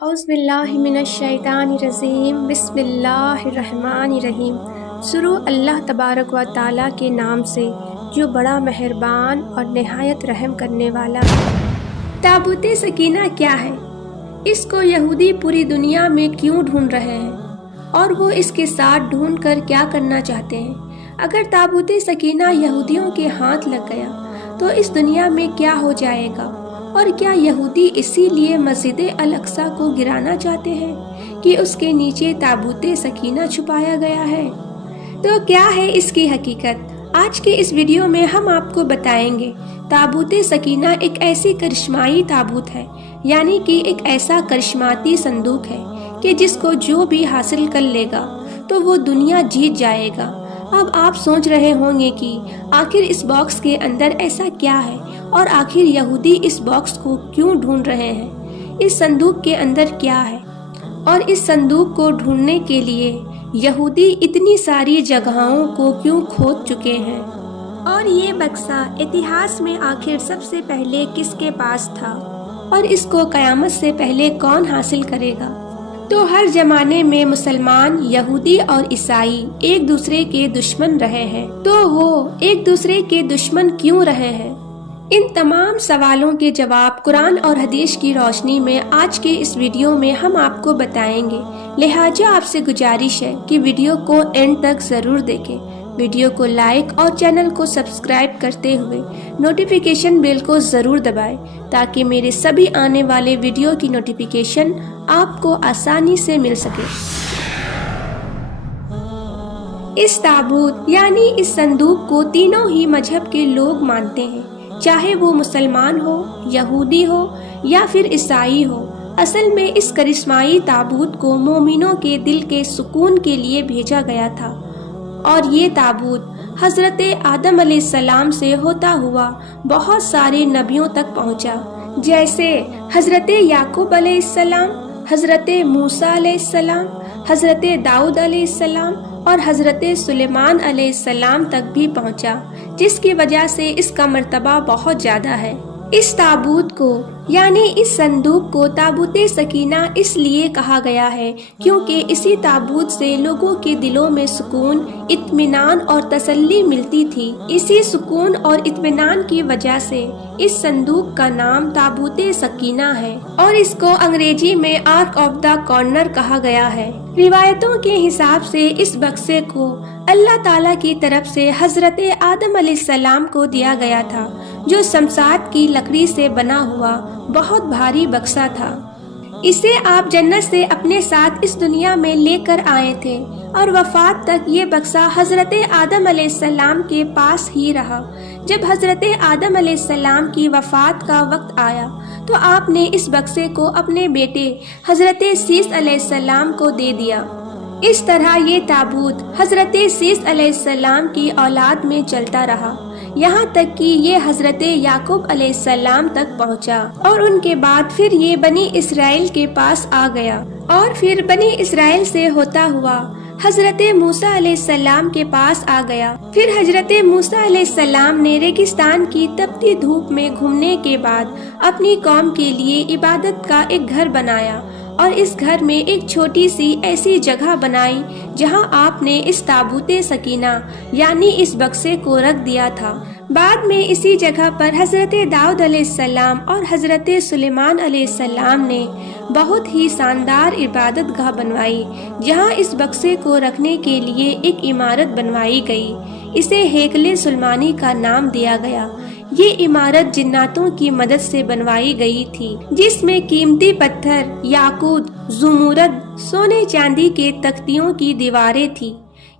اعوذ باللہ من الشیطان الرجیم بسم اللہ الرحمن الرحیم۔ شروع اللہ تبارک و تعالیٰ کے نام سے جو بڑا مہربان اور نہایت رحم کرنے والا ہے۔ تابوت سکینہ کیا ہے؟ اس کو یہودی پوری دنیا میں کیوں ڈھونڈ رہے ہیں اور وہ اس کے ساتھ ڈھونڈ کر کیا کرنا چاہتے ہیں؟ اگر تابوت سکینہ یہودیوں کے ہاتھ لگ گیا تو اس دنیا میں کیا ہو جائے گا؟ اور کیا یہودی اسی لیے مسجد الاقصی کو گرانا چاہتے ہیں کہ اس کے نیچے تابوت سکینہ چھپایا گیا ہے؟ تو کیا ہے اس کی حقیقت؟ آج کے اس ویڈیو میں ہم آپ کو بتائیں گے۔ تابوت سکینہ ایک ایسی کرشمائی تابوت ہے، یعنی کہ ایک ایسا کرشماتی صندوق ہے کہ جس کو جو بھی حاصل کر لے گا تو وہ دنیا جیت جائے گا۔ اب آپ سوچ رہے ہوں گے کہ آخر اس باکس کے اندر ایسا کیا ہے اور آخر یہودی اس باکس کو کیوں ڈھونڈ رہے ہیں؟ اس صندوق کے اندر کیا ہے اور اس صندوق کو ڈھونڈنے کے لیے یہودی اتنی ساری جگہوں کو کیوں کھود چکے ہیں؟ اور یہ بکسا اتہاس میں آخر سب سے پہلے کس کے پاس تھا اور اس کو قیامت سے پہلے کون حاصل کرے گا؟ تو ہر زمانے میں مسلمان، یہودی اور عیسائی ایک دوسرے کے دشمن رہے ہیں، تو وہ ایک دوسرے کے دشمن کیوں رہے ہیں؟ ان تمام سوالوں کے جواب قرآن اور حدیث کی روشنی میں آج کے اس ویڈیو میں ہم آپ کو بتائیں گے۔ لہٰذا آپ سے گزارش ہے کہ ویڈیو کو اینڈ تک ضرور دیکھیں، ویڈیو کو لائک اور چینل کو سبسکرائب کرتے ہوئے نوٹیفیکیشن بیل کو ضرور دبائیں تاکہ میرے سبھی آنے والے ویڈیو کی نوٹیفیکیشن آپ کو آسانی سے مل سکے۔ اس تابوت یعنی اس صندوق کو تینوں ہی مذہب کے لوگ مانتے ہیں، چاہے وہ مسلمان ہو، یہودی ہو یا پھر عیسائی ہو۔ اصل میں اس کرشمائی تابوت کو مومنوں کے دل کے سکون کے لیے بھیجا گیا تھا، اور یہ تابوت حضرت آدم علیہ السلام سے ہوتا ہوا بہت سارے نبیوں تک پہنچا، جیسے حضرت یعقوب علیہ السلام، حضرت موسیٰ علیہ السلام، حضرت داؤد علیہ السلام اور حضرت سلیمان علیہ السلام تک بھی پہنچا، جس کی وجہ سے اس کا مرتبہ بہت زیادہ ہے۔ اس تابوت کو یعنی اس صندوق کو تابوت سکینہ اس لیے کہا گیا ہے کیونکہ اسی تابوت سے لوگوں کے دلوں میں سکون، اطمینان اور تسلی ملتی تھی۔ اسی سکون اور اطمینان کی وجہ سے اس صندوق کا نام تابوت سکینہ ہے اور اس کو انگریزی میں آرک آف دا کارنر کہا گیا ہے۔ روایتوں کے حساب سے اس بکسے کو اللہ تعالیٰ کی طرف سے حضرت آدم علیہ السلام کو دیا گیا تھا، جو شمشاد کی لکڑی سے بنا ہوا بہت بھاری بکسا تھا۔ اسے آپ جنت سے اپنے ساتھ اس دنیا میں لے کر آئے تھے اور وفات تک یہ بکسا حضرت آدم علیہ السلام کے پاس ہی رہا۔ جب حضرت آدم علیہ السلام کی وفات کا وقت آیا تو آپ نے اس بکسے کو اپنے بیٹے حضرت شیش علیہ السلام کو دے دیا۔ اس طرح یہ تابوت حضرت شیش علیہ السلام کی اولاد میں چلتا رہا، یہاں تک کہ یہ حضرت یعقوب علیہ السلام تک پہنچا، اور ان کے بعد پھر یہ بنی اسرائیل کے پاس آ گیا، اور پھر بنی اسرائیل سے ہوتا ہوا حضرت موسیٰ علیہ السلام کے پاس آ گیا۔ پھر حضرت موسیٰ علیہ السلام نے ریگستان کی تپتی دھوپ میں گھومنے کے بعد اپنی قوم کے لیے عبادت کا ایک گھر بنایا، اور اس گھر میں ایک چھوٹی سی ایسی جگہ بنائی جہاں آپ نے اس تابوت سکینہ یعنی اس بکسے کو رکھ دیا تھا۔ بعد میں اسی جگہ پر حضرت داؤد علیہ السلام اور حضرت سلیمان علیہ السلام نے بہت ہی شاندار عبادت گاہ بنوائی، جہاں اس بکسے کو رکھنے کے لیے ایک عمارت بنوائی گئی۔ اسے ہیکل سلیمانی کا نام دیا گیا۔ یہ عمارت جناتوں کی مدد سے بنوائی گئی تھی، جس میں قیمتی پتھر، یاقوت، زمرد، سونے چاندی کے تختیوں کی دیواریں تھی۔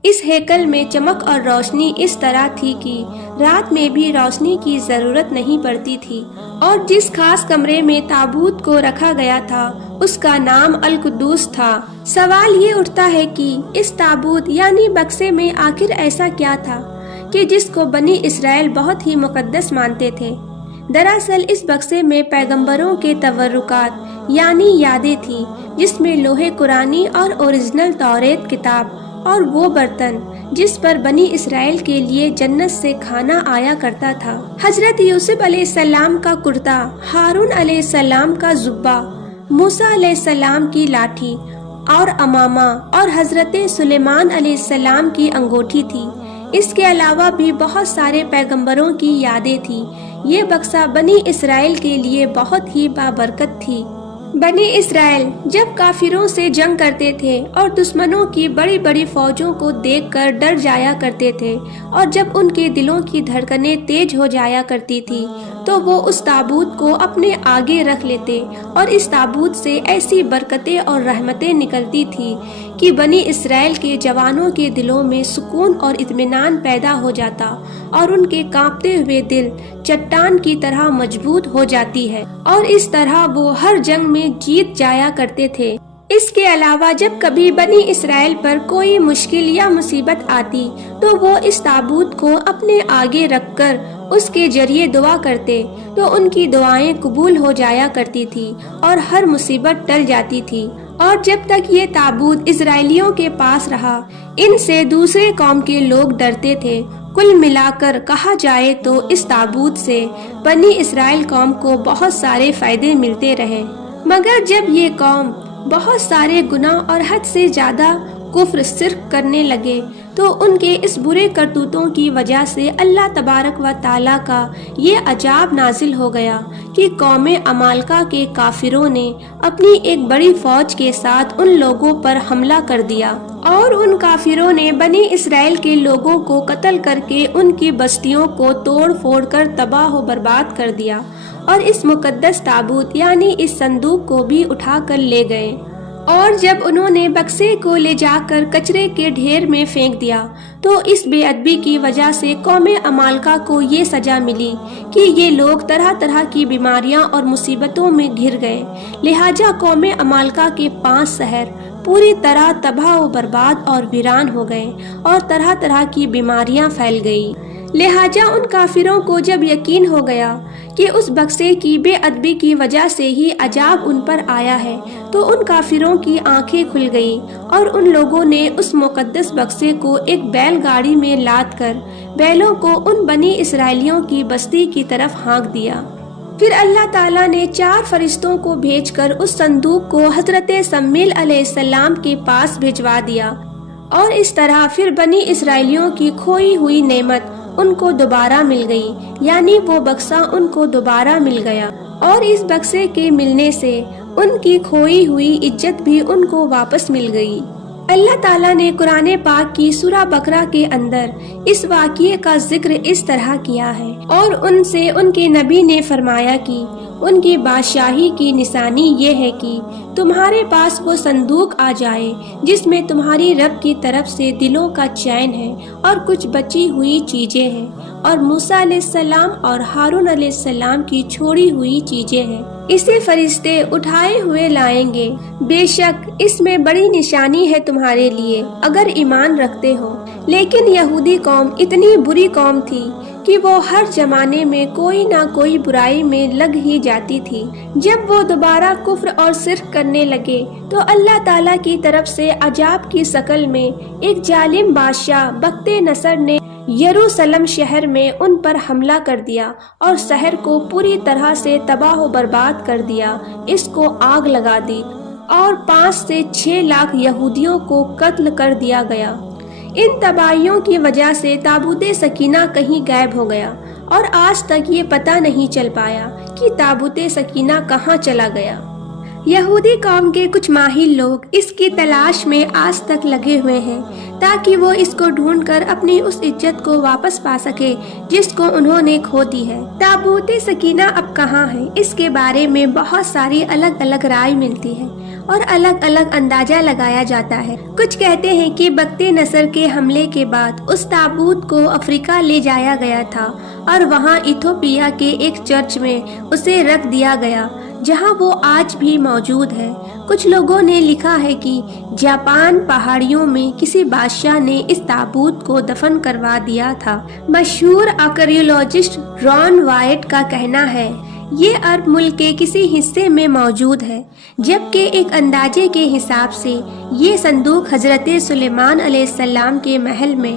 اس ہیکل میں چمک اور روشنی اس طرح تھی کہ رات میں بھی روشنی کی ضرورت نہیں پڑتی تھی، اور جس خاص کمرے میں تابوت کو رکھا گیا تھا اس کا نام القدوس تھا۔ سوال یہ اٹھتا ہے کہ اس تابوت یعنی بکسے میں آخر ایسا کیا تھا کہ جس کو بنی اسرائیل بہت ہی مقدس مانتے تھے؟ دراصل اس بکسے میں پیغمبروں کے تبرکات یعنی یادیں تھیں، جس میں لوح قرآنی اور اوریجنل توریت کتاب اور وہ برتن جس پر بنی اسرائیل کے لیے جنت سے کھانا آیا کرتا تھا، حضرت یوسف علیہ السلام کا کرتا، ہارون علیہ السلام کا جبہ، موسیٰ علیہ السلام کی لاٹھی اور امامہ اور حضرت سلیمان علیہ السلام کی انگوٹھی تھی۔ اس کے علاوہ بھی بہت سارے پیغمبروں کی یادیں تھیں۔ یہ بکسا بنی اسرائیل کے لیے بہت ہی بابرکت تھی۔ بنی اسرائیل جب کافروں سے جنگ کرتے تھے اور دشمنوں کی بڑی بڑی فوجوں کو دیکھ کر ڈر جایا کرتے تھے، اور جب ان کے دلوں کی دھڑکنیں تیز ہو جایا کرتی تھی تو وہ اس تابوت کو اپنے آگے رکھ لیتے، اور اس تابوت سے ایسی برکتیں اور رحمتیں نکلتی تھی کہ بنی اسرائیل کے جوانوں کے دلوں میں سکون اور اطمینان پیدا ہو جاتا، اور ان کے کانپتے ہوئے دل چٹان کی طرح مضبوط ہو جاتی ہے، اور اس طرح وہ ہر جنگ میں جیت جایا کرتے تھے۔ اس کے علاوہ جب کبھی بنی اسرائیل پر کوئی مشکل یا مصیبت آتی تو وہ اس تابوت کو اپنے آگے رکھ کر اس کے ذریعے دعا کرتے تو ان کی دعائیں قبول ہو جایا کرتی تھی اور ہر مصیبت ٹل جاتی تھی۔ اور جب تک یہ تابوت اسرائیلیوں کے پاس رہا، ان سے دوسرے قوم کے لوگ ڈرتے تھے۔ کل ملا کر کہا جائے تو اس تابوت سے بنی اسرائیل قوم کو بہت سارے فائدے ملتے رہے، مگر جب یہ قوم بہت سارے گناہ اور حد سے زیادہ کفر شرک کرنے لگے تو ان کے اس برے کرتوتوں کی وجہ سے اللہ تبارک و تعالیٰ کا یہ عذاب نازل ہو گیا کہ قوم عمالقہ کے کافروں نے اپنی ایک بڑی فوج کے ساتھ ان لوگوں پر حملہ کر دیا، اور ان کافروں نے بنی اسرائیل کے لوگوں کو قتل کر کے ان کی بستیوں کو توڑ پھوڑ کر تباہ و برباد کر دیا، اور اس مقدس تابوت یعنی اس صندوق کو بھی اٹھا کر لے گئے۔ اور جب انہوں نے بکسے کو لے جا کر کچرے کے ڈھیر میں پھینک دیا تو اس بے ادبی کی وجہ سے قوم عمالقہ کو یہ سزا ملی کہ یہ لوگ طرح طرح کی بیماریاں اور مصیبتوں میں گھر گئے، لہٰذا قوم عمالقہ کے 5 شہر پوری طرح تباہ و برباد اور ویران ہو گئے اور طرح طرح کی بیماریاں پھیل گئی۔ لہٰذا ان کافروں کو جب یقین ہو گیا کہ اس بکسے کی بے ادبی کی وجہ سے ہی عذاب ان پر آیا ہے تو ان کافروں کی آنکھیں کھل گئیں، اور ان لوگوں نے اس مقدس بکسے کو ایک بیل گاڑی میں لاد کر بیلوں کو ان بنی اسرائیلیوں کی بستی کی طرف ہانک دیا۔ پھر اللہ تعالیٰ نے 4 فرشتوں کو بھیج کر اس صندوق کو حضرت شمویل علیہ السلام کے پاس بھجوا دیا، اور اس طرح پھر بنی اسرائیلیوں کی کھوئی ہوئی نعمت ان کو دوبارہ مل گئی، یعنی وہ بکسا ان کو دوبارہ مل گیا، اور اس بکسے کے ملنے سے ان کی کھوئی ہوئی عزت بھی ان کو واپس مل گئی۔ اللہ تعالیٰ نے قرآن پاک کی سورہ بقرہ کے اندر اس واقعے کا ذکر اس طرح کیا ہے، اور ان سے ان کے نبی نے فرمایا کہ ان کی بادشاہی کی نشانی یہ ہے کہ تمہارے پاس وہ صندوق آ جائے جس میں تمہاری رب کی طرف سے دلوں کا چین ہے اور کچھ بچی ہوئی چیزیں ہیں، اور موسیٰ علیہ السلام اور ہارون علیہ السلام کی چھوڑی ہوئی چیزیں ہیں۔ اسے فرشتے اٹھائے ہوئے لائیں گے، بے شک اس میں بڑی نشانی ہے تمہارے لیے اگر ایمان رکھتے ہو۔ لیکن یہودی قوم اتنی بری قوم تھی کہ وہ ہر زمانے میں کوئی نہ کوئی برائی میں لگ ہی جاتی تھی۔ جب وہ دوبارہ کفر اور شرک کرنے لگے تو اللہ تعالیٰ کی طرف سے عذاب کی شکل میں ایک ظالم بادشاہ بخت نصر نے یروشلم شہر میں ان پر حملہ کر دیا اور شہر کو پوری طرح سے تباہ و برباد کر دیا، اس کو آگ لگا دی، اور 5 سے 6 لاکھ یہودیوں کو قتل کر دیا گیا۔ ان تباہیوں کی وجہ سے تابوت سکینہ کہیں غائب ہو گیا، اور آج تک یہ پتہ نہیں چل پایا کہ تابوت سکینہ کہاں چلا گیا۔ یہودی قوم کے کچھ ماہر لوگ اس کی تلاش میں آج تک لگے ہوئے ہیں تاکہ وہ اس کو ڈھونڈ کر اپنی اس عزت کو واپس پا سکے جس کو انہوں نے کھو دی ہے۔ تابوت سکینہ اب کہاں ہے، اس کے بارے میں بہت ساری الگ الگ رائے ملتی ہے اور الگ الگ اندازہ لگایا جاتا ہے۔ کچھ کہتے ہیں کہ بخت نصر کے حملے کے بعد اس تابوت کو افریقہ لے جایا گیا تھا اور وہاں ایتھوپیا کے ایک چرچ میں اسے رکھ دیا گیا جہاں وہ آج بھی موجود ہے۔ کچھ لوگوں نے لکھا ہے کہ جاپان پہاڑیوں میں کسی بادشاہ نے اس تابوت کو دفن کروا دیا تھا۔ مشہور آرکیولوجسٹ ران وائٹ کا کہنا ہے یہ عرب ملک کے کسی حصے میں موجود ہے، جبکہ ایک اندازے کے حساب سے یہ صندوق حضرت سلیمان علیہ السلام کے محل میں